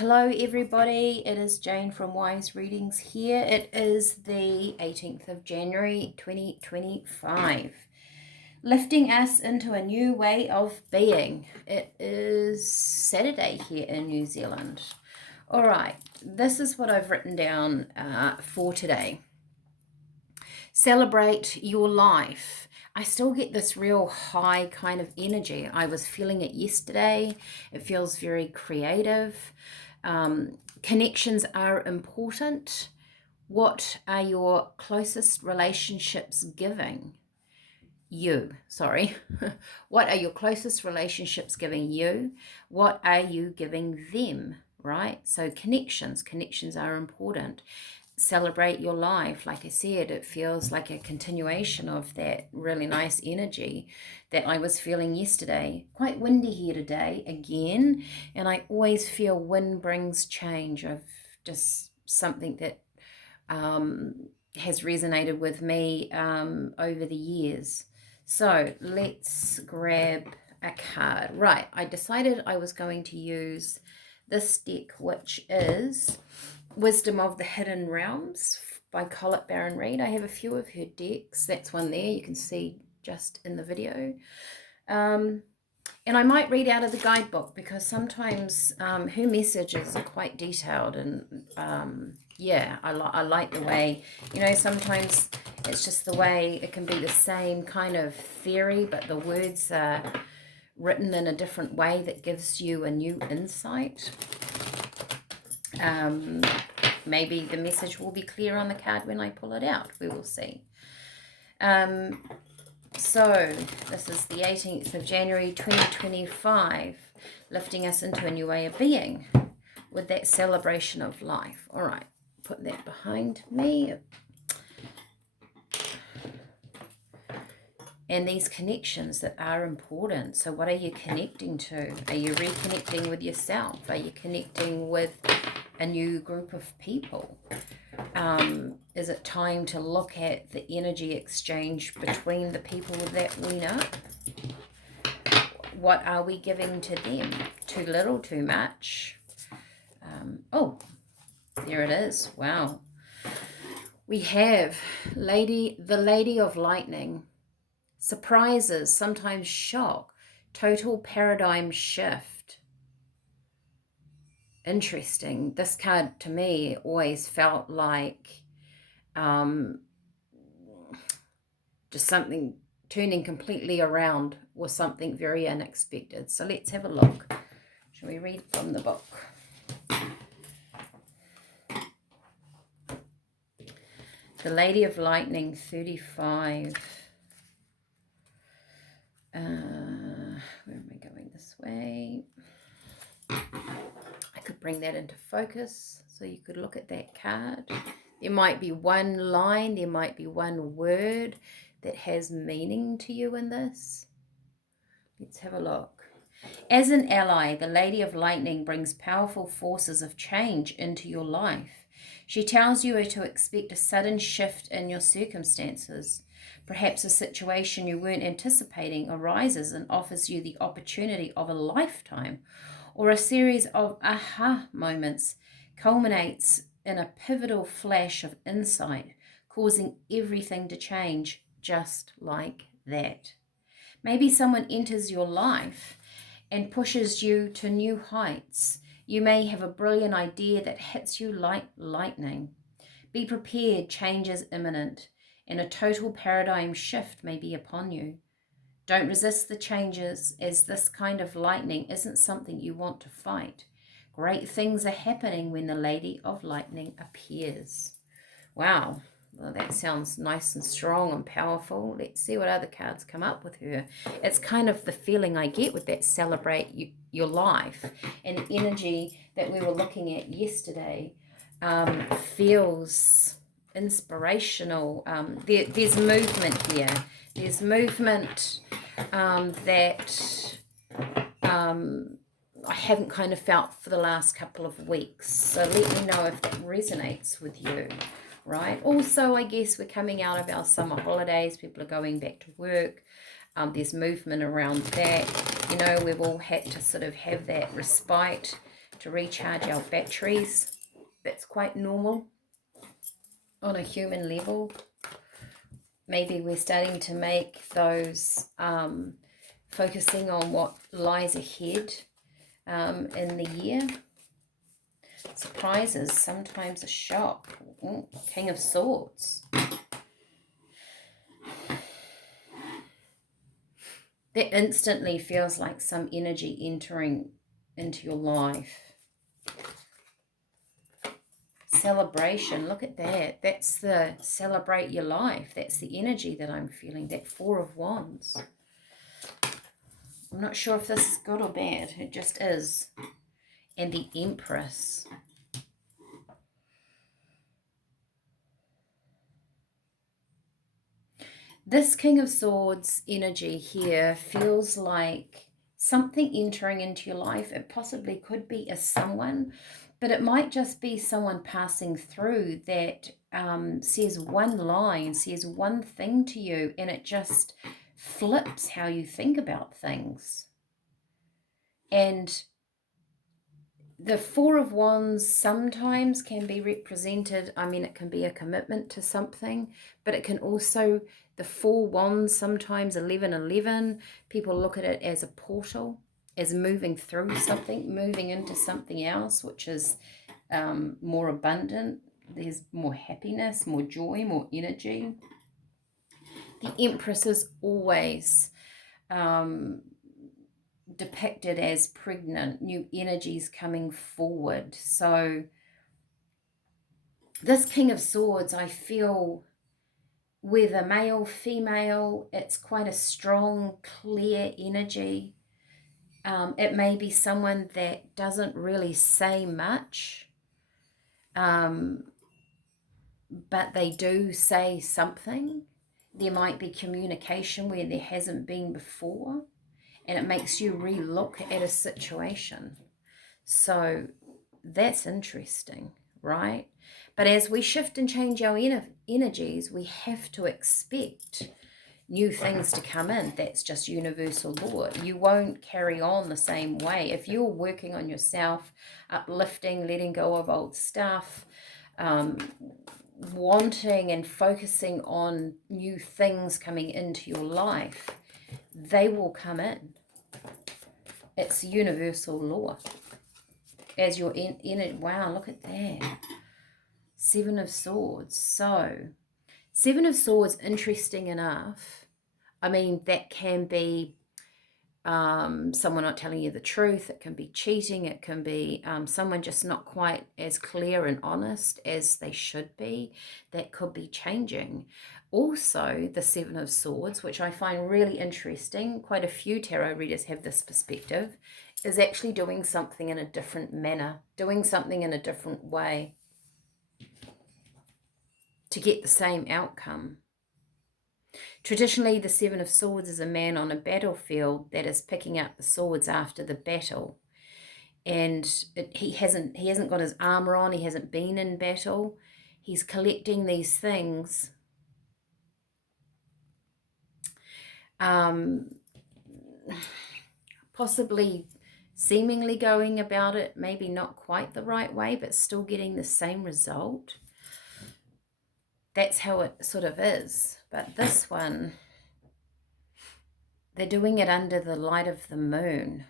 Hello everybody, it is Jane from Wise Readings here. It is the 18th of January 2025, lifting us into a new way of being. It is Saturday here in New Zealand. All right, this is what I've written down for today. Celebrate your life. I still get this real high kind of energy. I was feeling it yesterday. It feels very creative. Connections are important. What are your closest relationships giving you? Sorry. What are your closest relationships giving you? What are you giving them? Right? So connections are important. Celebrate your life. Like I said, it feels like a continuation of that really nice energy that I was feeling yesterday. Quite windy here today again, and I always feel wind brings change. I've just something that has resonated with me over the years. So let's grab a card. Right, I decided I was going to use this deck, which is Wisdom of the Hidden Realms by Colette Baron-Reid. I have a few of her decks. That's one there you can see just in the video. And I might read out of the guidebook because sometimes her messages are quite detailed, and yeah, I like the way, sometimes it's just the way it can be the same kind of theory, but the words are written in a different way that gives you a new insight. Maybe the message will be clear on the card when I pull it out. We will see. So this is the 18th of January 2025, lifting us into a new way of being with that celebration of life. All right, put that behind me. And these connections that are important. So what are you connecting to? Are you reconnecting with yourself? Are you connecting with a new group of people? Is it time to look at the energy exchange between the people that we know? What are we giving to them? Too little, too much? Oh, there it is. Wow. We have the Lady of Lightning. Surprises, sometimes shock, total paradigm shift. Interesting. This card to me always felt like just something turning completely around was something very unexpected. So let's have a look. Shall we read from the book? The Lady of Lightning, 35. Where am I going? This way. I could bring that into focus so you could look at that card. There might be one line, there might be one word that has meaning to you in this. Let's have a look. As an ally, the Lady of Lightning brings powerful forces of change into your life. She tells you to expect a sudden shift in your circumstances. Perhaps a situation you weren't anticipating arises and offers you the opportunity of a lifetime, or a series of aha moments culminates in a pivotal flash of insight, causing everything to change just like that. Maybe someone enters your life and pushes you to new heights. You may have a brilliant idea that hits you like lightning. Be prepared, change is imminent, and a total paradigm shift may be upon you. Don't resist the changes, as this kind of lightning isn't something you want to fight. Great things are happening when the Lady of Lightning appears. Wow. Well, that sounds nice and strong and powerful. Let's see what other cards come up with her. It's kind of the feeling I get with that celebrate your life. And the energy that we were looking at yesterday feels inspirational. There's movement here. There's movement that I haven't kind of felt for the last couple of weeks. So let me know if that resonates with you. Right. Also, I guess we're coming out of our summer holidays. People are going back to work. There's movement around that. We've all had to sort of have that respite to recharge our batteries. That's quite normal on a human level. Maybe we're starting to make those focusing on what lies ahead in the year. Surprises, sometimes a shock. Ooh, King of Swords. That instantly feels like some energy entering into your life. Celebration, look at that. That's the celebrate your life. That's the energy that I'm feeling, that Four of Wands. I'm not sure if this is good or bad. It just is. And the Empress. This King of Swords energy here feels like something entering into your life. It possibly could be a someone, but it might just be someone passing through that says one line, says one thing to you, and it just flips how you think about things. And the Four of Wands sometimes can be represented, I mean, it can be a commitment to something, but it can also, the Four Wands, sometimes 1111, people look at it as a portal, as moving through something, moving into something else, which is more abundant. There's more happiness, more joy, more energy. The Empress is always depicted as pregnant, new energies coming forward. So this King of Swords, I feel, whether male, female, it's quite a strong, clear energy. It may be someone that doesn't really say much, but they do say something. There might be communication where there hasn't been before, and it makes you re-look at a situation. So that's interesting, right? But as we shift and change our energies, we have to expect new things to come in. That's just universal law. You won't carry on the same way. If you're working on yourself, uplifting, letting go of old stuff, wanting and focusing on new things coming into your life, they will come in. It's universal law. As you're in it, wow, look at that. Seven of Swords. So, Seven of Swords, interesting enough. I mean, that can be someone not telling you the truth. It can be cheating. It can be someone just not quite as clear and honest as they should be. That could be changing. Also, the Seven of Swords, which I find really interesting, quite a few tarot readers have this perspective, is actually doing something in a different manner, doing something in a different way to get the same outcome. Traditionally, the Seven of Swords is a man on a battlefield that is picking up the swords after the battle. And he hasn't got his armor on, he hasn't been in battle. He's collecting these things. Possibly seemingly going about it, maybe not quite the right way, but still getting the same result. That's how it sort of is. But this one, they're doing it under the light of the moon.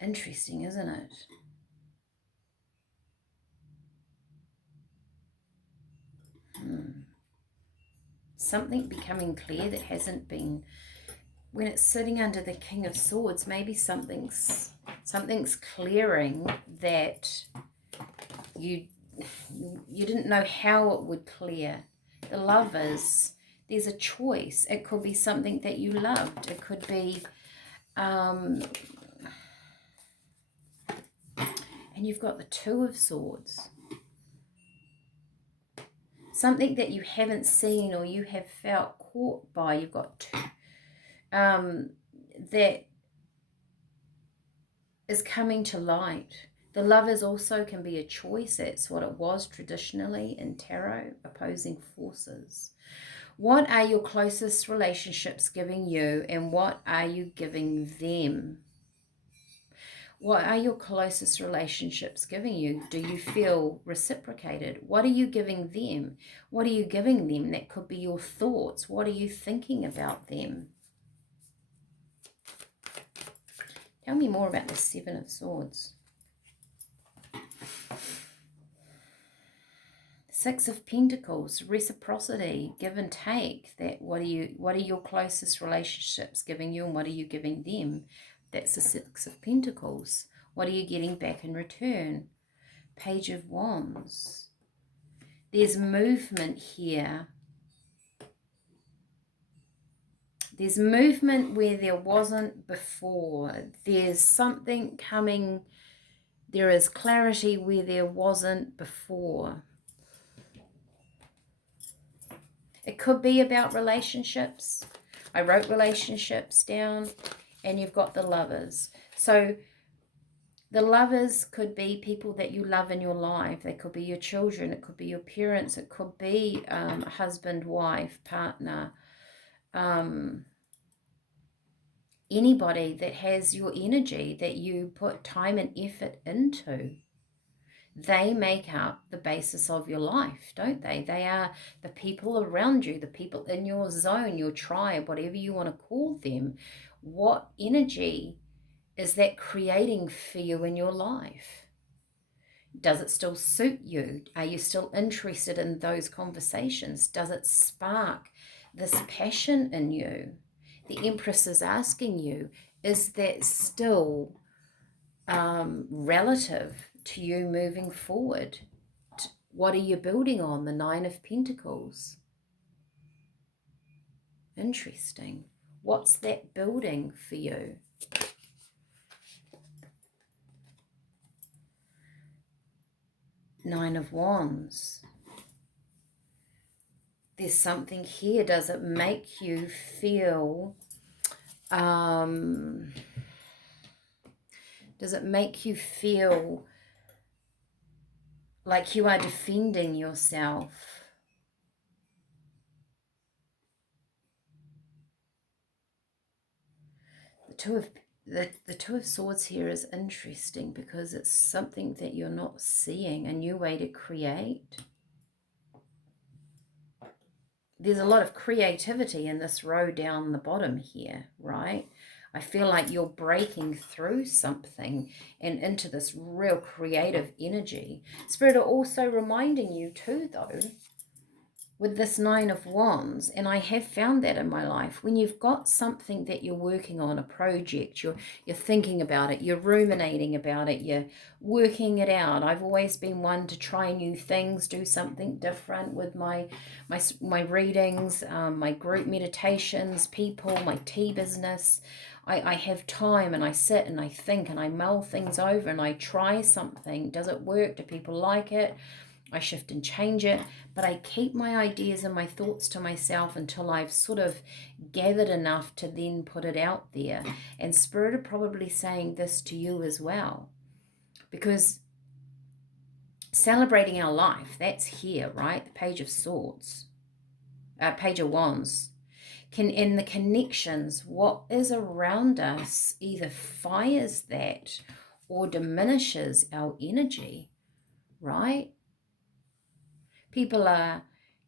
Interesting, isn't it? Something becoming clear that hasn't been. When it's sitting under the King of Swords, maybe something's clearing that you didn't know how it would clear. The Lovers, there's a choice. It could be something that you loved. It could be and you've got the Two of Swords. Something that you haven't seen or you have felt caught by. You've got two. That is coming to light. The Lovers also can be a choice. That's what it was traditionally in tarot, opposing forces. What are your closest relationships giving you, and what are you giving them? What are your closest relationships giving you? Do you feel reciprocated? What are you giving them? What are you giving them? That could be your thoughts. What are you thinking about them? Tell me more about the Seven of Swords. Six of Pentacles, reciprocity, give and take. That what are your closest relationships giving you, and what are you giving them? That's the Six of Pentacles. What are you getting back in return? Page of Wands. There's movement here. There's movement where there wasn't before. There's something coming. There is clarity where there wasn't before. It could be about relationships. I wrote relationships down, and you've got the Lovers. So the Lovers could be people that you love in your life. They could be your children. It could be your parents. It could be a husband, wife, partner. Anybody that has your energy, that you put time and effort into. They make up the basis of your life, don't they? They are the people around you, the people in your zone, your tribe, whatever you want to call them. What energy is that creating for you in your life? Does it still suit you? Are you still interested in those conversations? Does it spark this passion in you? The Empress is asking you, is that still relative to you moving forward? What are you building on? The Nine of Pentacles. Interesting. What's that building for you? Nine of Wands. There's something here. Does it make you feel... does it make you feel like you are defending yourself? The Two of Swords here is interesting because it's something that you're not seeing, a new way to create. There's a lot of creativity in this row down the bottom here, right? I feel like you're breaking through something and into this real creative energy. Spirit are also reminding you too, though, with this Nine of Wands, and I have found that in my life, when you've got something that you're working on, a project, you're thinking about it, you're ruminating about it, you're working it out. I've always been one to try new things, do something different with my readings, my group meditations, people, my tea business. I have time and I sit and I think and I mull things over and I try something. Does it work? Do people like it? I shift and change it, but I keep my ideas and my thoughts to myself until I've sort of gathered enough to then put it out there. And Spirit are probably saying this to you as well, because celebrating our life, that's here, right? The Page of Swords, Page of Wands. In the connections, what is around us either fires that or diminishes our energy, right? People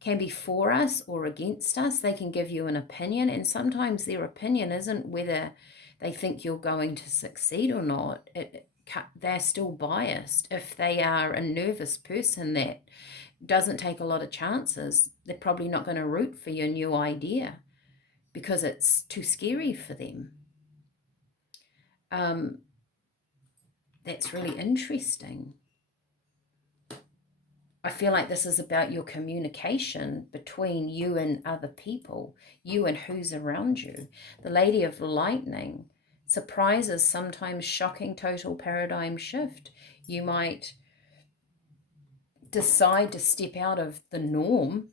can be for us or against us. They can give you an opinion, and sometimes their opinion isn't whether they think you're going to succeed or not. They're still biased. If they are a nervous person that doesn't take a lot of chances, they're probably not going to root for your new idea because it's too scary for them. That's really interesting. I feel like this is about your communication between you and other people, you and who's around you. The Lady of Lightning, surprises, sometimes shocking, total paradigm shift. You might decide to step out of the norm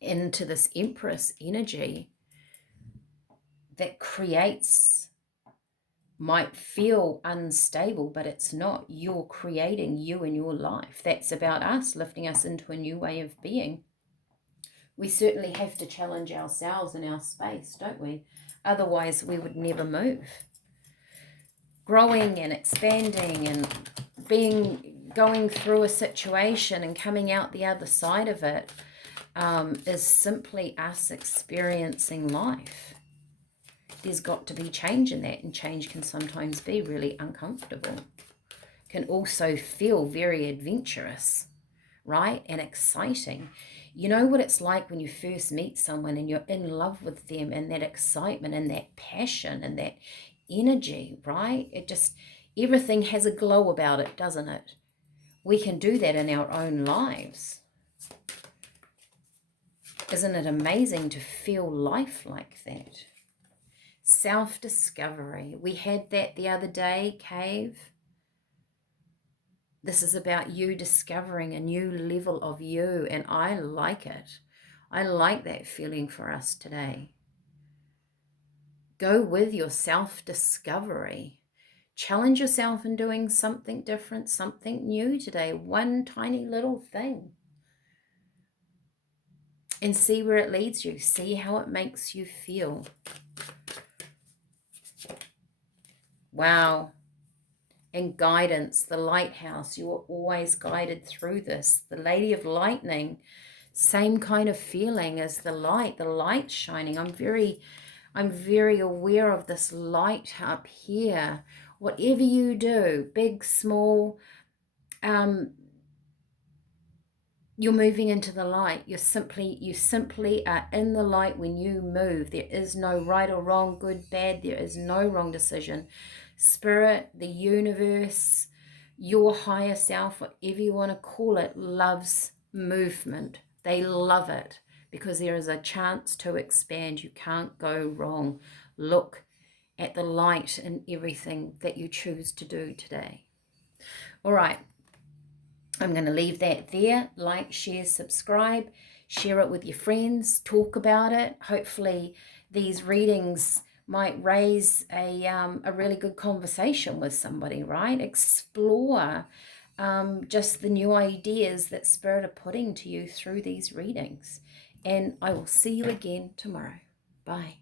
into this Empress energy that might feel unstable, but it's not. You're creating you in your life. That's about us, lifting us into a new way of being. We certainly have to challenge ourselves in our space, don't we? Otherwise, we would never move. growing and expanding and going through a situation and coming out the other side of it is simply us experiencing life. There's got to be change in that, and change can sometimes be really uncomfortable. Can also feel very adventurous, right? And exciting. You know what it's like when you first meet someone and you're in love with them, and that excitement and that passion and that energy, right? It just, everything has a glow about it, doesn't it? We can do that in our own lives. Isn't it amazing to feel life like that? Self-discovery. We had that the other day, Cave. This is about you discovering a new level of you, and I like it. I like that feeling for us today. Go with your self-discovery. Challenge yourself in doing something different, something new today, one tiny little thing. And see where it leads you. See how it makes you feel. Wow. And guidance, the lighthouse, you are always guided through this. The Lady of Lightning, same kind of feeling as the light's shining. I'm very aware of this light up here. Whatever you do, big, small, you're moving into the light. You simply are in the light when you move. There is no right or wrong, good, bad. There is no wrong decision. Spirit, the universe, your higher self, whatever you want to call it, loves movement. They love it because there is a chance to expand. You can't go wrong. Look at the light in everything that you choose to do today. All right. I'm going to leave that there. Like, share, subscribe, share it with your friends, talk about it. Hopefully these readings might raise a really good conversation with somebody, right? Explore just the new ideas that Spirit are putting to you through these readings. And I will see you again tomorrow. Bye.